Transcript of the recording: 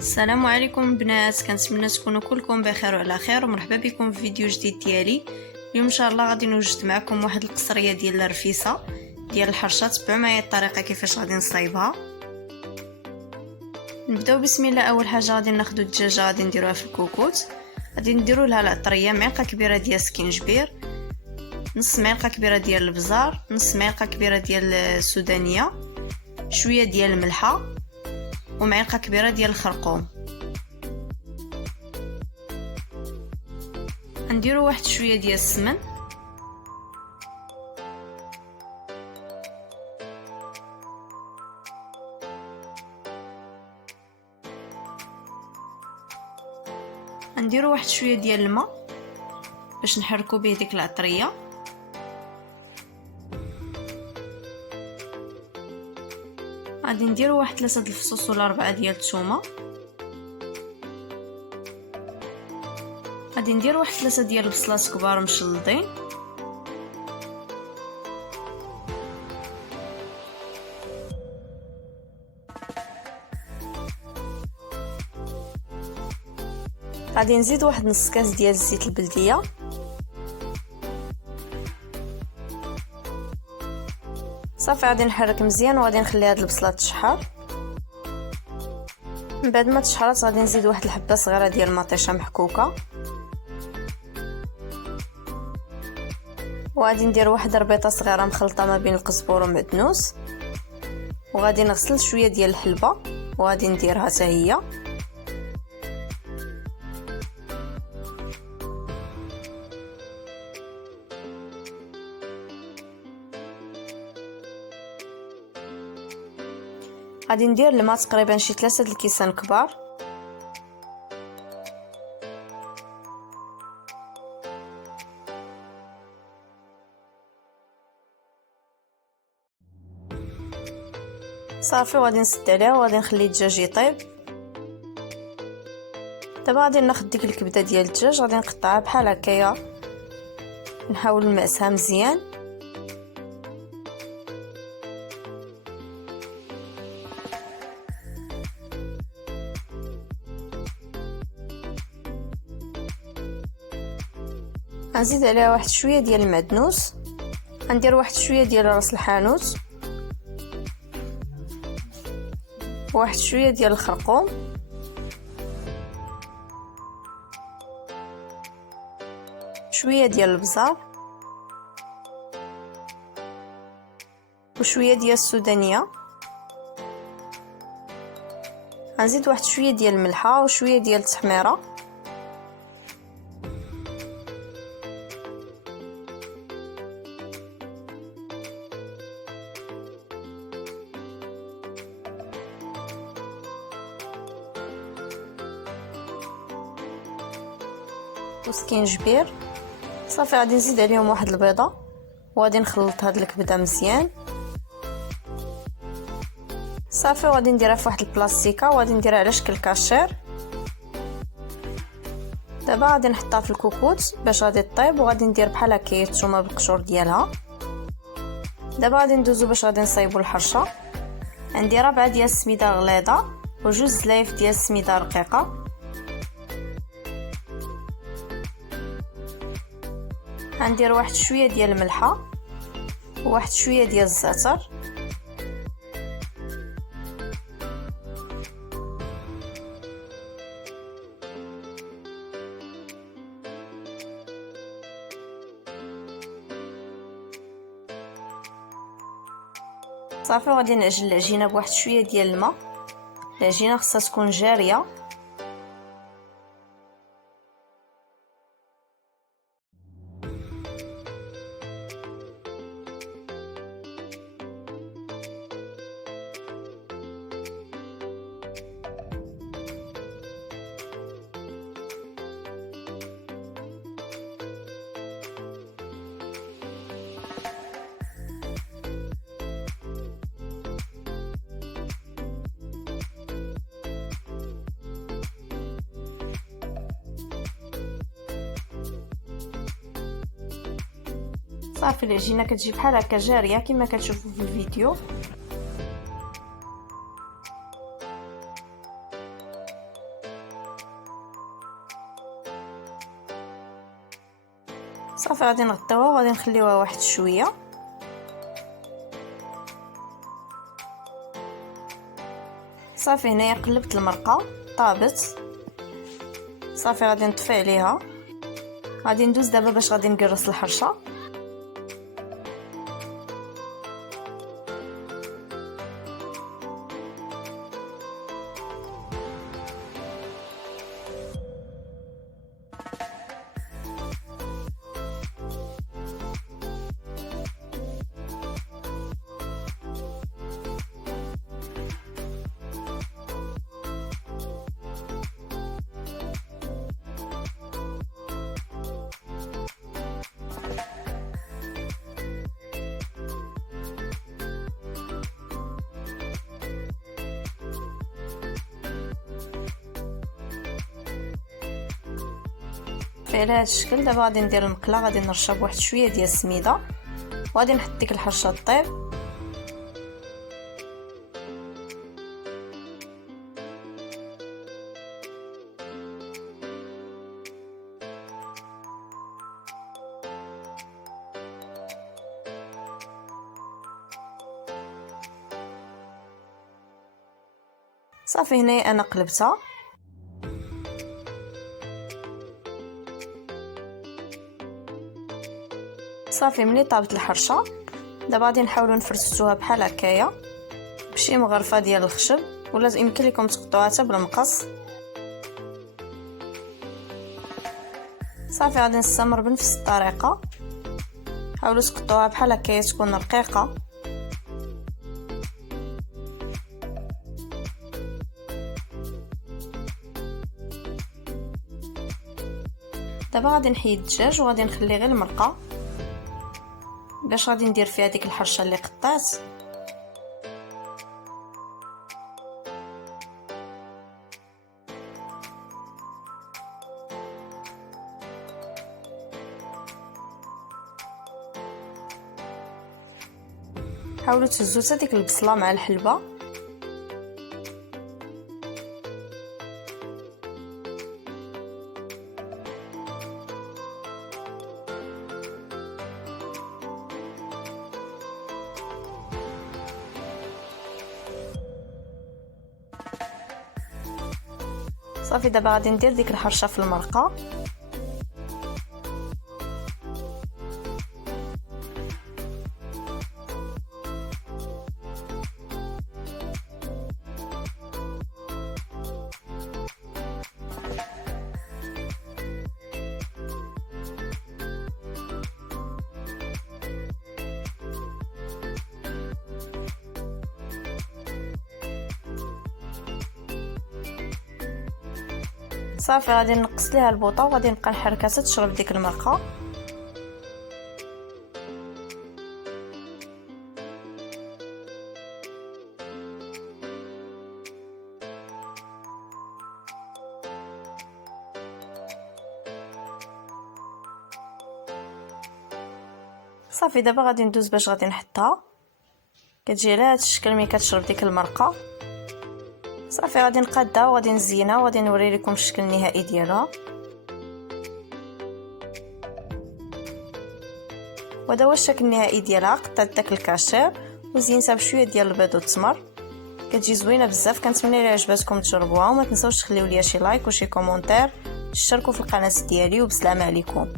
السلام عليكم بنات، كنتمنى تكونوا كلكم بخير وعلى خير، ومرحبا بكم في فيديو جديد ديالي. اليوم ان شاء الله غادي نوجد معكم واحد القصريه ديال الرفيسه ديال الحرشه. تبعوا معايا الطريقه كيفاش غادي نصايبها. نبداو بسم الله. اول حاجه غادي ناخذ الدجاجه غادي نديروها في الكوكوت، غادي نديروا لها العطريه معلقه كبيره ديال سكينجبير، نص معلقه كبيره ديال البزار، نص معلقه كبيره ديال السودانيه، شويه ديال الملحه ومعلقه كبيره ديال الخرقوم. نديروا واحد شويه ديال السمن، نديروا واحد شويه ديال الماء باش نحركوا به ديك العطريه. غادي نديروا واحد 3 الفصوص ولا 4 ديال الثومه، غادي ندير واحد 3 ديال البصلات كبار مشلضين، غادي نزيد واحد نص كاس ديال الزيت البلديه، صافي غادي نحرك مزيان وغادي نخلي هاد البصله تشحر. من بعد ما تشحرات غادي نزيد واحد الحبه صغيره ديال المطيشه محكوكه، وغادي ندير واحد ربيطه صغيره مخلطه ما بين القزبور والمعدنوس، وغادي نغسل شويه ديال الحلبه وغادي نديرها حتى هي. غادي ندير الماء تقريبا شي 3 الكيسان كبار، صافي وغادي نسد عليها وغادي نخلي الدجاج يطيب. دابا غادي ناخذ ديك الكبده ديال الدجاج غادي نقطعها بحال هكايا، نحاول نمعسها مزيان. غنزيد عليها واحد شويه ديال المعدنوس، غندير واحد شويه ديال راس الحانوت، واحد شويه ديال الخرقوم، شويه ديال البزار، وشويه ديال السودانيه. غنزيد واحد شويه ديال الملحه وشويه ديال التحميره، وسكينجبير. صافي غادي نزيد عليهم واحد البيضه وغادي نخلط هاد الكبده مزيان. صافي وغادي نديرها في واحد البلاستيكه وغادي نديرها على شكل كاشير. دابا غادي نحطها في الكوكوت باش غادي طيب، وغادي ندير بحال هكا الثومه بالقشور ديالها. دابا غادي ندوزو باش غادي نصايبو الحرشه. عندي 4 ديال السميده غليظه وجوج زلايف ديال السميده رقيقه. غندير واحد شويه ديال الملحه وواحد شويه ديال الزعتر، صافي وغادي نعجن العجينه بواحد شويه ديال الماء. العجينه خصها تكون جاريه. صافي العجينه كتجي بحال هكا جاريه كما كتشوفوا في الفيديو. صافي غادي نغطيوها وغادي نخليوها واحد شويه. صافي هنايا قلبت المرقه طابت. صافي غادي نطفي عليها. غادي ندوز دابا باش غادي نقرص الحرشه. على هذا الشكل. دابا غادي ندير المقله، غادي نرشها بواحد شويه ديال السميده وغادي نحط ديك الحرشه طيب. صافي هنا انا قلبتها. صافي ملي طابت الحرشه دابا غادي نحاولوا نفرستوها بحال هكايا بشي مغرفه ديال الخشب، ولا يمكن لكم تقطعوها حتى بالمقص. صافي غادي نستمر بنفس الطريقه. حاولوا تقطعوها بحال هكايا تكون رقيقه. دابا غادي نحيد الدجاج وغادي نخلي غير المرقه باش غادي ندير فيها ديك الحرشه اللي قطعت. حاولوا تهزوا حتى ديك البصله مع الحلبه. صافي دابا غادي ندير ديك الحرشه في المرقه. صافي غادي نقص ليها البوطه وغادي نبقى نحركها حتى تشرب ديك المرقه. صافي دابا غادي ندوز باش غادي نحطها. كتجي على هذا الشكل ملي كتشرب ديك المرقه. صافي غادي نقادها وغادي نزينها وغادي نوري لكم الشكل النهائي ديالها. وهذا هو الشكل النهائي ديالها. قطعت داك الكاشير وزينتها بشويه ديال البيض والتمر. كتجي زوينه بزاف. كنتمنى الى عجباتكم تجربوها وما تنساوش تخليو ليا شي لايك وشي كومونتير، تشتركوا في القناه ديالي، وبسلامه عليكم.